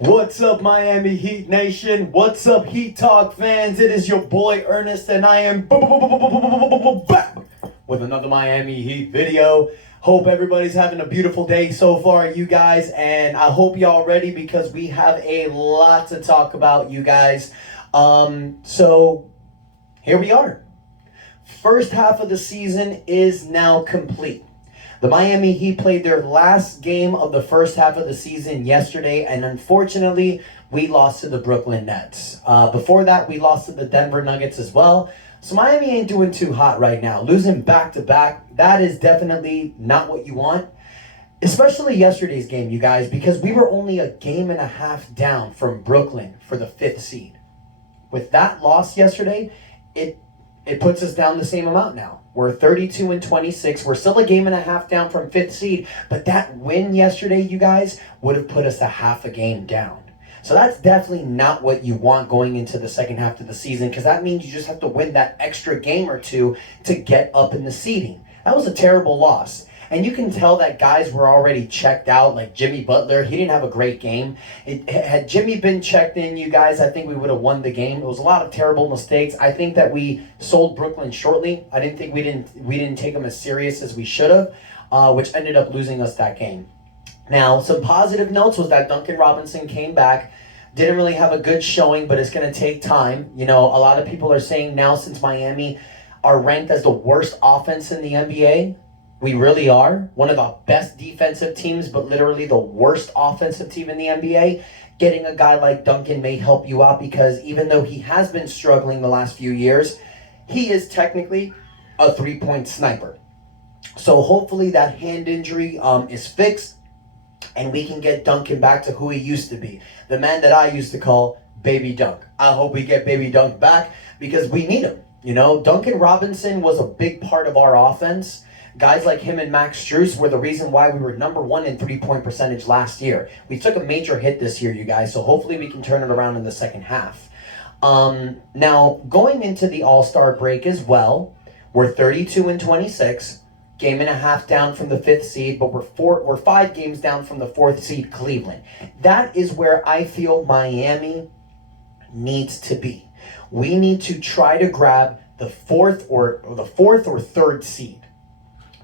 What's up, Miami Heat Nation? What's up, Heat Talk fans? It is your boy Ernest, and I am back with another Miami Heat video. Hope everybody's having a beautiful day so far, you guys, and I hope y'all ready because we have a lot to talk about, you guys. So here we are. First half of the season is now complete. The Miami Heat played their last game of the first half of the season yesterday, and unfortunately, we lost to the Brooklyn Nets. Before that, we lost to the Denver Nuggets as well. So Miami ain't doing too hot right now. Losing back-to-back, that is definitely not what you want. Especially yesterday's game, you guys, because we were only a game and a half down from Brooklyn for the 5th seed. With that loss yesterday, it puts us down the same amount now. We're 32-26. We're still a game and a half down from 5th seed, but that win yesterday, you guys, would have put us a half a game down. So that's definitely not what you want going into the second half of the season, because that means you just have to win that extra game or two to get up in the seeding. That was a terrible loss. And you can tell that guys were already checked out, like Jimmy Butler. He didn't have a great game. Had Jimmy been checked in, you guys, I think we would have won the game. It was a lot of terrible mistakes. I think that we sold Brooklyn shortly. I didn't think we didn't take them as serious as we should have, which ended up losing us that game. Now, some positive notes was that Duncan Robinson came back. Didn't really have a good showing, but it's going to take time. You know, a lot of people are saying now, since Miami are ranked as the worst offense in the NBA, we really are. One of the best defensive teams, but literally the worst offensive team in the NBA. Getting a guy like Duncan may help you out, because even though he has been struggling the last few years, he is technically a three-point sniper. So hopefully that hand injury is fixed, and we can get Duncan back to who he used to be. The man that I used to call Baby Dunk. I hope we get Baby Dunk back, because we need him. You know, Duncan Robinson was a big part of our offense. Guys like him and Max Strus were the reason why we were number one in three-point percentage last year. We took a major hit this year, you guys, so hopefully we can turn it around in the second half. Now, going into the All-Star break as well, we're 32-26, game and a half down from the 5th seed, but we're 5 games down from the 4th seed, Cleveland. That is where I feel Miami needs to be. We need to try to grab the 4th or 3rd seed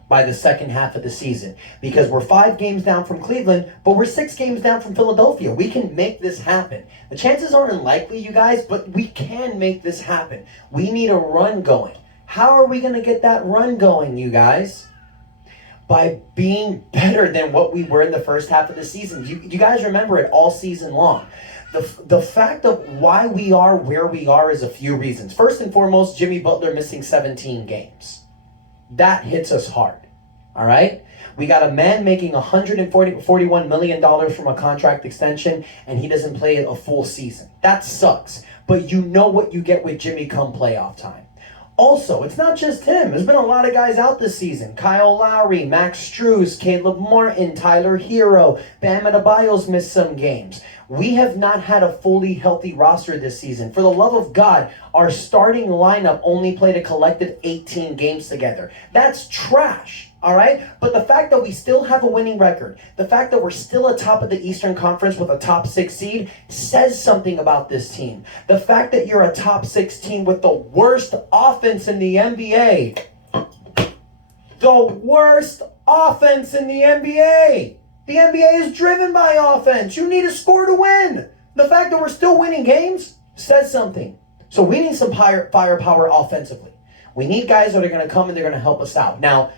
by the second half of the season, because we're 5 games down from Cleveland, but we're 6 games down from Philadelphia. We can make this happen. The chances aren't likely, you guys, but we can make this happen. We need a run going. How are we going to get that run going, you guys? By being better than what we were in the first half of the season. You guys remember it all season long. The fact of why we are where we are is a few reasons. First and foremost, Jimmy Butler missing 17 games. That hits us hard, all right? We got a man making $141 million from a contract extension, and he doesn't play a full season. That sucks, but you know what you get with Jimmy come playoff time. Also, it's not just him. There's been a lot of guys out this season. Kyle Lowry, Max Strus, Caleb Martin, Tyler Hero, Bam Adebayo's missed some games. We have not had a fully healthy roster this season. For the love of God, our starting lineup only played a collective 18 games together. That's trash, all right? But the fact that we still have a winning record, the fact that we're still atop of the Eastern Conference with a top 6 seed says something about this team. The fact that you're a top 6 team with the worst offense in the NBA. The worst offense in the NBA. The NBA is driven by offense. You need to score to win. The fact that we're still winning games says something. So we need some firepower offensively. We need guys that are going to come and they're going to help us out. Now,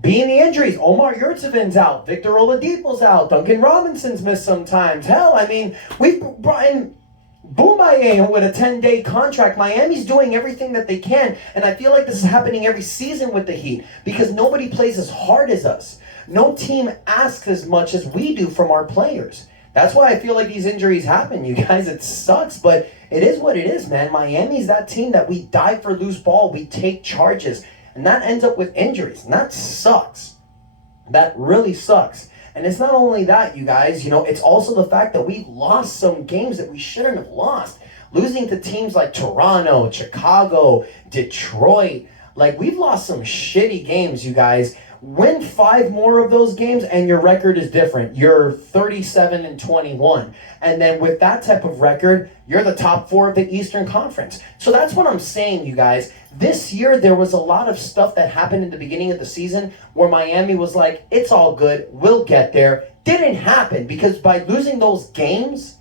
being the injuries, Omar Yurtseven's out, Victor Oladipo's out, Duncan Robinson's missed sometimes. Hell, I mean, we've brought in Boumaier with a 10-day contract. Miami's doing everything that they can, and I feel like this is happening every season with the Heat because nobody plays as hard as us. No team asks as much as we do from our players. That's why I feel like these injuries happen, you guys. It sucks, but it is what it is, man. Miami's that team that we dive for loose ball. We take charges, and that ends up with injuries, and that sucks. That really sucks. And it's not only that, you guys. You know, it's also the fact that we've lost some games that we shouldn't have lost. Losing to teams like Toronto, Chicago, Detroit. Like, we've lost some shitty games, you guys. Win 5 more of those games and your record is different. You're 37-21. And then with that type of record, you're the top 4 of the Eastern Conference. So that's what I'm saying, you guys. This year, there was a lot of stuff that happened in the beginning of the season where Miami was like, it's all good, we'll get there. Didn't happen because by losing those games,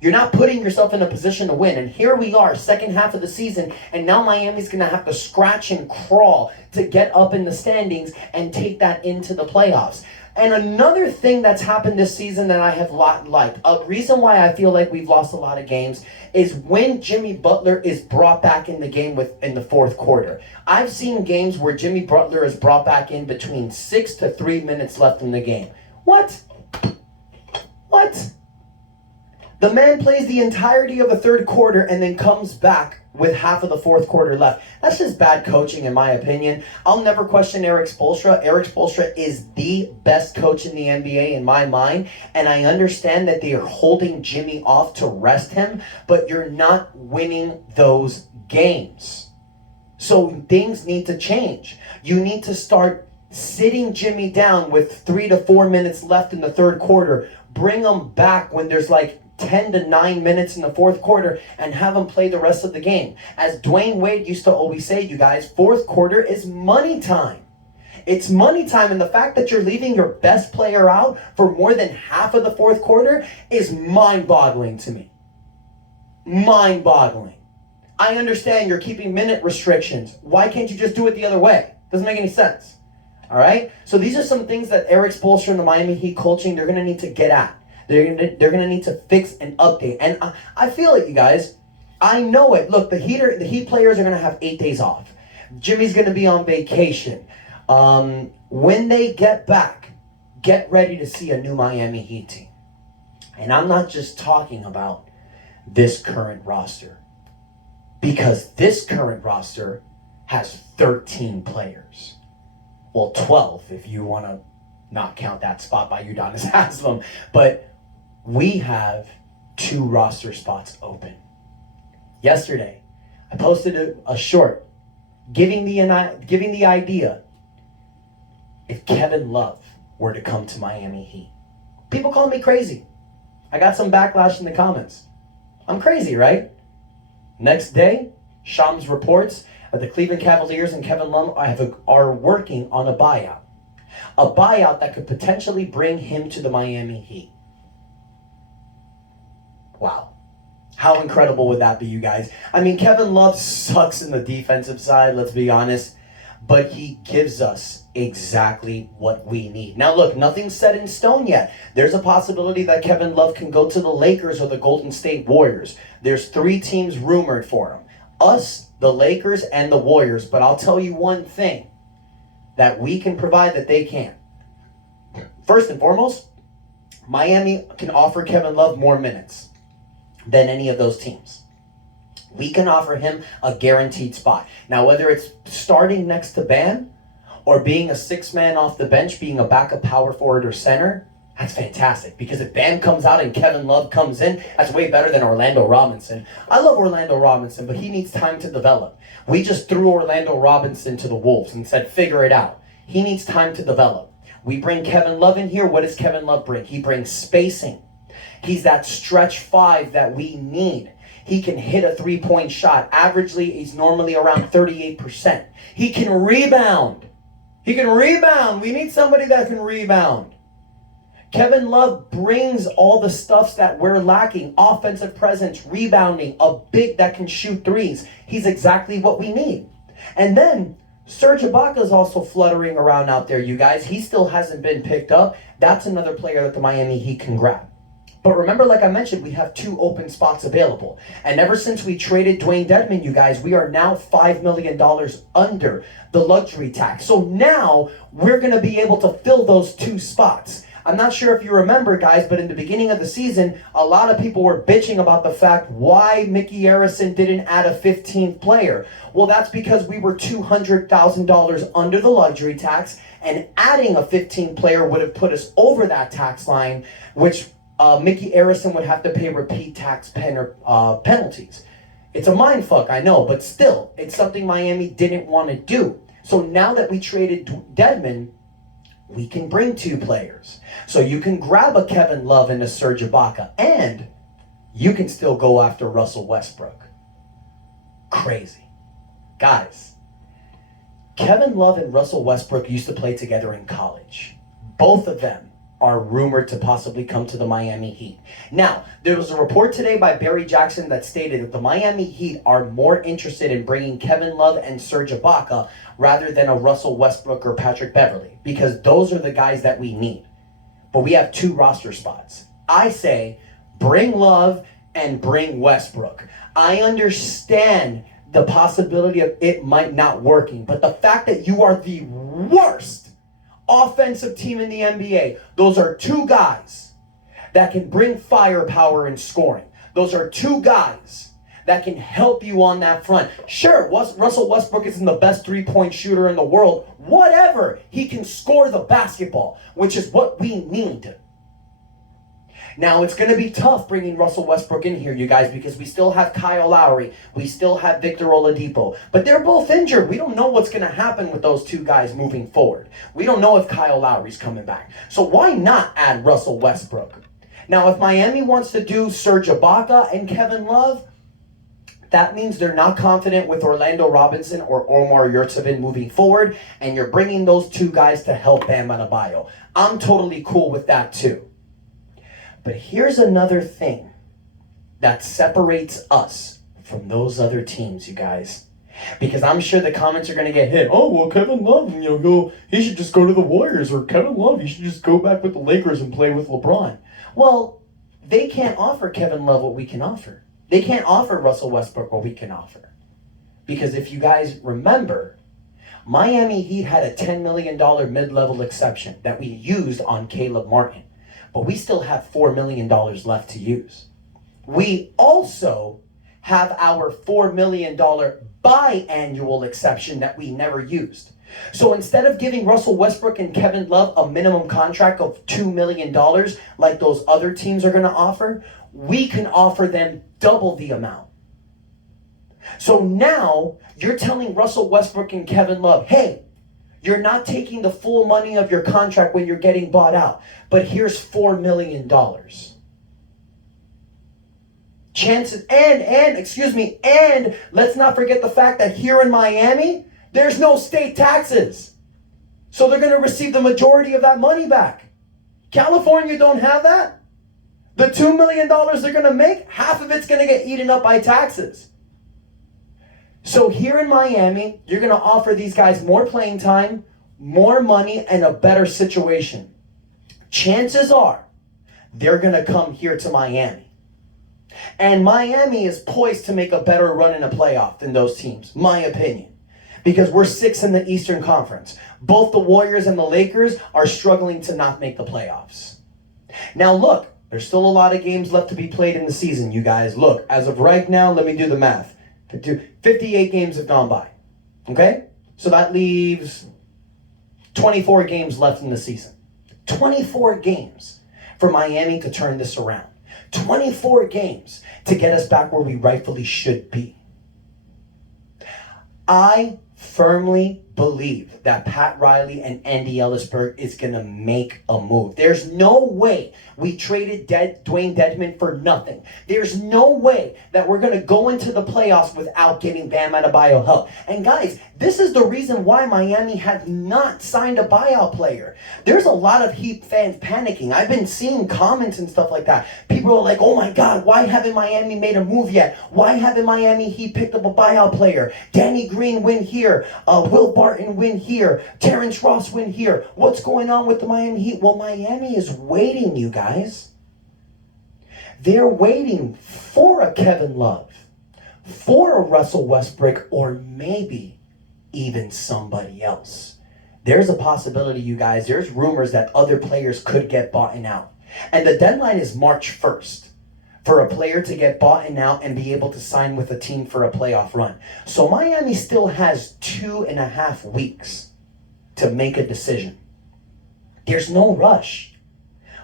you're not putting yourself in a position to win. And here we are, second half of the season, and now Miami's going to have to scratch and crawl to get up in the standings and take that into the playoffs. And another thing that's happened this season that I have liked, a reason why I feel like we've lost a lot of games is when Jimmy Butler is brought back in the game in the fourth quarter. I've seen games where Jimmy Butler is brought back in between 6 to 3 minutes left in the game. What? The man plays the entirety of the third quarter and then comes back with half of the fourth quarter left. That's just bad coaching in my opinion. I'll never question Erik Spoelstra. Erik Spoelstra is the best coach in the NBA in my mind, and I understand that they are holding Jimmy off to rest him, but you're not winning those games. So things need to change. You need to start sitting Jimmy down with 3 to 4 minutes left in the third quarter. Bring him back when there's like 10 to 9 minutes in the fourth quarter and have him play the rest of the game. As Dwayne Wade used to always say, you guys, fourth quarter is money time. It's money time, and the fact that you're leaving your best player out for more than half of the fourth quarter is mind-boggling to me. Mind-boggling. I understand you're keeping minute restrictions. Why can't you just do it the other way? Doesn't make any sense. All right? So these are some things that Erik Spoelstra and the Miami Heat coaching, they're going to need to get at. They're gonna need to fix and update. And I feel it, you guys. I know it. Look, the Heat players are going to have 8 days off. Jimmy's going to be on vacation. When they get back, get ready to see a new Miami Heat team. And I'm not just talking about this current roster. Because this current roster has 13 players. Well, 12 if you want to not count that spot by Udonis Haslem. But we have 2 roster spots open. Yesterday, I posted a short giving the idea if Kevin Love were to come to Miami Heat. People call me crazy. I got some backlash in the comments. I'm crazy, right? Next day, Shams reports that the Cleveland Cavaliers and Kevin Love are working on a buyout. A buyout that could potentially bring him to the Miami Heat. Wow. How incredible would that be, you guys? I mean, Kevin Love sucks in the defensive side, let's be honest. But he gives us exactly what we need. Now, look, nothing's set in stone yet. There's a possibility that Kevin Love can go to the Lakers or the Golden State Warriors. There's 3 teams rumored for him. Us, the Lakers, and the Warriors. But I'll tell you one thing that we can provide that they can't. First and foremost, Miami can offer Kevin Love more minutes than any of those teams. We can offer him a guaranteed spot. Now, whether it's starting next to Bam or being a 6-man off the bench, being a backup power forward or center, that's fantastic. Because if Bam comes out and Kevin Love comes in, that's way better than Orlando Robinson. I love Orlando Robinson, but he needs time to develop. We just threw Orlando Robinson to the Wolves and said, figure it out. He needs time to develop. We bring Kevin Love in here. What does Kevin Love bring? He brings spacing. He's that stretch 5 that we need. He can hit a 3-point shot. Averagely, he's normally around 38%. He can rebound. We need somebody that can rebound. Kevin Love brings all the stuffs that we're lacking. Offensive presence, rebounding, a big that can shoot threes. He's exactly what we need. And then Serge Ibaka is also fluttering around out there, you guys. He still hasn't been picked up. That's another player that the Miami Heat can grab. But remember, like I mentioned, we have 2 open spots available. And ever since we traded Dwayne Dedmon, you guys, we are now $5 million under the luxury tax. So now we're going to be able to fill those 2 spots. I'm not sure if you remember, guys, but in the beginning of the season, a lot of people were bitching about the fact why Mickey Arison didn't add a 15th player. Well, that's because we were $200,000 under the luxury tax, and adding a 15th player would have put us over that tax line, which Mickey Arison would have to pay repeat tax penalties. It's a mind fuck, I know, but still, it's something Miami didn't want to do. So now that we traded Dedmon, we can bring 2 players. So you can grab a Kevin Love and a Serge Ibaka, and you can still go after Russell Westbrook. Crazy. Guys, Kevin Love and Russell Westbrook used to play together in college. Both of them are rumored to possibly come to the Miami Heat. Now, there was a report today by Barry Jackson that stated that the Miami Heat are more interested in bringing Kevin Love and Serge Ibaka rather than a Russell Westbrook or Patrick Beverley, because those are the guys that we need. But we have 2 roster spots. I say, bring Love and bring Westbrook. I understand the possibility of it might not working, but the fact that you are the worst offensive team in the NBA, those are 2 guys that can bring firepower and scoring. Those are 2 guys that can help you on that front. Sure, Russell Westbrook isn't the best 3-point shooter in the world. Whatever, he can score the basketball, which is what we need. Now, it's going to be tough bringing Russell Westbrook in here, you guys, because we still have Kyle Lowry. We still have Victor Oladipo. But they're both injured. We don't know what's going to happen with those 2 guys moving forward. We don't know if Kyle Lowry's coming back. So why not add Russell Westbrook? Now, if Miami wants to do Serge Ibaka and Kevin Love, that means they're not confident with Orlando Robinson or Omar Yurtseven moving forward, and you're bringing those 2 guys to help Bam Adebayo. I'm totally cool with that too. But here's another thing that separates us from those other teams, you guys. Because I'm sure the comments are going to get hit. Oh, well, Kevin Love, he should just go to the Warriors. Or Kevin Love, he should just go back with the Lakers and play with LeBron. Well, they can't offer Kevin Love what we can offer. They can't offer Russell Westbrook what we can offer. Because if you guys remember, Miami Heat had a $10 million mid-level exception that we used on Caleb Martin. But we still have $4 million left to use. We also have our $4 million biannual exception that we never used. So instead of giving Russell Westbrook and Kevin Love a minimum contract of $2 million like those other teams are going to offer, we can offer them double the amount. So now you're telling Russell Westbrook and Kevin Love, hey, you're not taking the full money of your contract when you're getting bought out, but here's $4 million. Chances, and let's not forget the fact that here in Miami, there's no state taxes. So they're going to receive the majority of that money back. California don't have that. The $2 million they're going to make, half of it's going to get eaten up by taxes. So here in Miami, you're going to offer these guys more playing time, more money, and a better situation. Chances are they're going to come here to Miami. And Miami is poised to make a better run in a playoff than those teams, my opinion. Because we're 6th in the Eastern Conference. Both the Warriors and the Lakers are struggling to not make the playoffs. Now look, there's still a lot of games left to be played in the season, you guys. Look, as of right now, let me do the math. 58 games have gone by, okay? So that leaves 24 games left in the season. 24 games for Miami to turn this around. 24 games to get us back where we rightfully should be. I firmly believe that Pat Riley and Andy Ellisberg is going to make a move. There's no way we traded Dwayne Dedmon for nothing. There's no way that we're going to go into the playoffs without getting Bam Adebayo help. And guys, this is the reason why Miami had not signed a buyout player. There's a lot of Heat fans panicking. I've been seeing comments and stuff like that. People are like, oh my God, why haven't Miami made a move yet? Why haven't Miami Heat picked up a buyout player? Danny Green win here. Will Barton win here. Terrence Ross win here. What's going on with the Miami Heat? Well, Miami is waiting, you guys. They're waiting for a Kevin Love, for a Russell Westbrook, or maybe even somebody else. There's a possibility, you guys. There's rumors that other players could get bought out. And the deadline is March 1st for a player to get bought out and be able to sign with a team for a playoff run. So Miami still has 2.5 weeks to make a decision. There's no rush.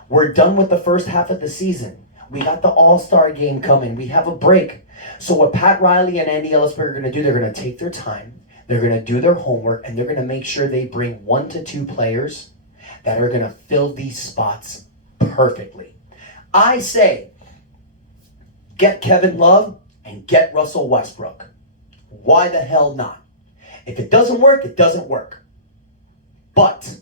We're done with the first half of the season. We got the All-Star game coming. We have a break. So what Pat Riley and Andy Ellisberg are going to do, they're going to take their time. They're going to do their homework, and they're going to make sure they bring 1 to 2 players that are going to fill these spots perfectly. I say, get Kevin Love and get Russell Westbrook. Why the hell not? If it doesn't work, it doesn't work. But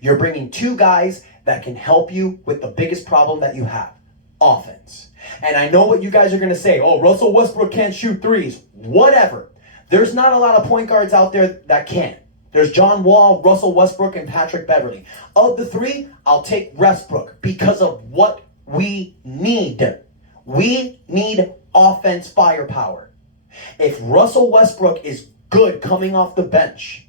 you're bringing two guys that can help you with the biggest problem that you have, offense. And I know what you guys are going to say. Oh, Russell Westbrook can't shoot threes. Whatever. There's not a lot of point guards out there that can. There's John Wall, Russell Westbrook, and Patrick Beverley. Of the three, I'll take Westbrook because of what we need. We need offense firepower. If Russell Westbrook is good coming off the bench,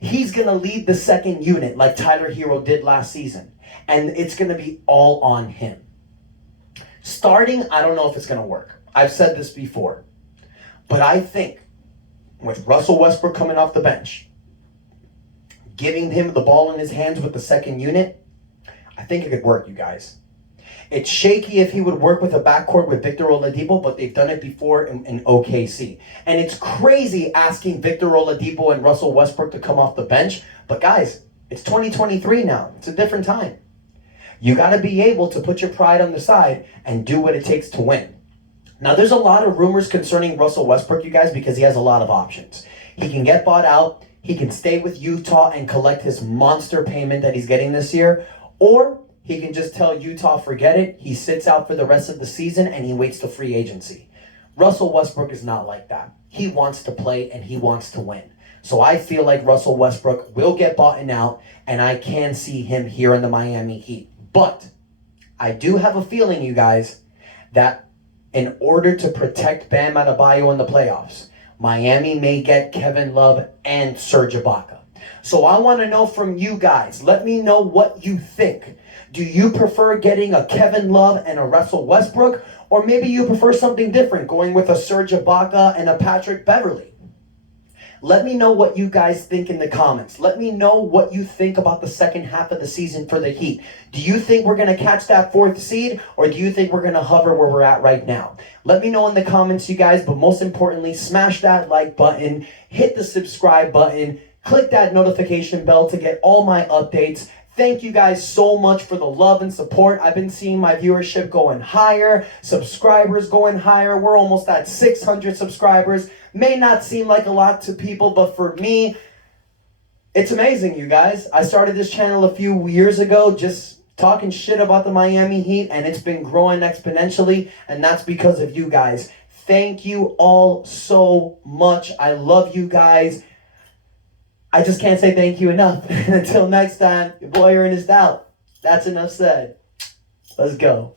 he's going to lead the second unit like Tyler Hero did last season. And it's going to be all on him. Starting, I don't know if it's going to work. I've said this before. But I think with Russell Westbrook coming off the bench, giving him the ball in his hands with the second unit, I think it could work, you guys. It's shaky if he would work with a backcourt with Victor Oladipo, but they've done it before in OKC. And it's crazy asking Victor Oladipo and Russell Westbrook to come off the bench. But guys, it's 2023 now. It's a different time. You got to be able to put your pride on the side and do what it takes to win. Now, there's a lot of rumors concerning Russell Westbrook, you guys, because he has a lot of options. He can get bought out. He can stay with Utah and collect his monster payment that he's getting this year. Or he can just tell Utah, forget it. He sits out for the rest of the season and he waits to free agency. Russell Westbrook is not like that. He wants to play and he wants to win. So I feel like Russell Westbrook will get bought out, and I can see him here in the Miami Heat. But I do have a feeling, you guys, that in order to protect Bam Adebayo in the playoffs, Miami may get Kevin Love and Serge Ibaka. So I want to know from you guys. Let me know what you think. Do you prefer getting a Kevin Love and a Russell Westbrook? Or maybe you prefer something different, going with a Serge Ibaka and a Patrick Beverley? Let me know what you guys think in the comments. Let me know what you think about the second half of the season for the Heat. Do you think we're going to catch that fourth seed, or do you think we're going to hover where we're at right now? Let me know in the comments, you guys, but most importantly, smash that like button, hit the subscribe button, click that notification bell to get all my updates. Thank you guys so much for the love and support. I've been seeing my viewership going higher, subscribers going higher. We're almost at 600 subscribers. May not seem like a lot to people, but for me, it's amazing, you guys. I started this channel a few years ago just talking shit about the Miami Heat, and it's been growing exponentially, and that's because of you guys. Thank you all so much. I love you guys. I just can't say thank you enough. Until next time, your boy Ernest out. That's enough said. Let's go.